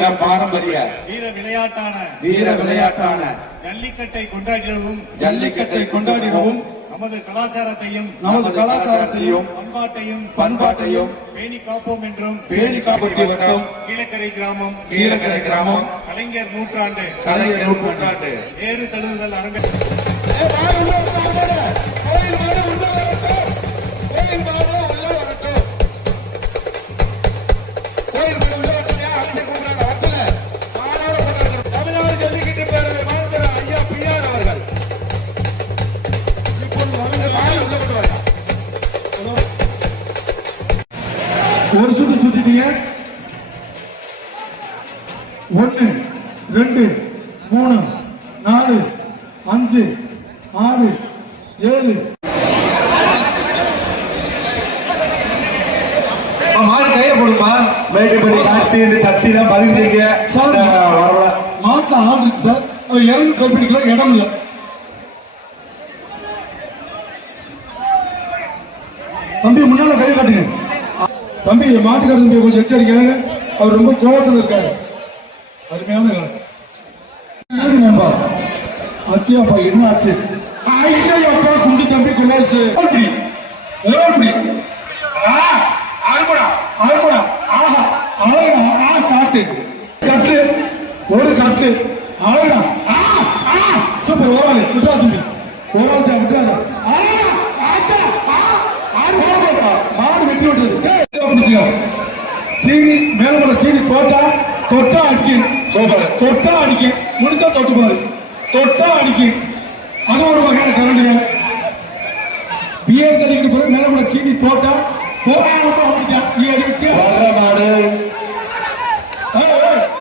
தமிழக பாரம்பரிய வீர விளையாட்டான ஜல்லிக்கட்டை கொண்டாடிடவும் நமது கலாச்சாரத்தையும் பண்பாட்டையும் பேணி காப்போம் என்றும் வட்டம் கீழக்கரை கிராமம் கலைஞர் நூற்றாண்டு ஏறு தழுவுதல் அரங்க ஒரு சுத்து சுத்திட்டீங்க. 1 2 3 4 5 6 7 மாடு கையில போடுமா மேட்டுப்படி காட்டி இந்த சத்திலாம் பதிஞ்சீங்க சார். மாட்டுல ஆள் இருக்கு சார். அது இறங்கி கல்பிடிக்கல, இடம் இல்லை. தம்பி முன்னால கை காட்டுங்க. தம்பி மாட்டுக்கார தம்பி கொஞ்சம் எச்சரிக்கையாங்க. அவர் ரொம்ப கோபத்தில் இருக்காரு. அருமையான அத்தியாப்பா என்ன ஆச்சு? ஐயா குண்டு தம்பி குலாசு கட்டு ஒரு கட்டு அழகா சூப்பர். ஓராளு விட்டுறா தம்பி, ஓராளு விட்டுறாதா. மாடு வெட்டி விட்டுறது. சீனி மேல சீனி தொட்டா அடிக்க முடிந்தா தொட்டு பாரு. தொட்டா அடிக்க அது ஒரு வகையான கரண்டியா. பியர் தள்ளிக்கிட்டு போய் மேல சீனி போட்டா மாடு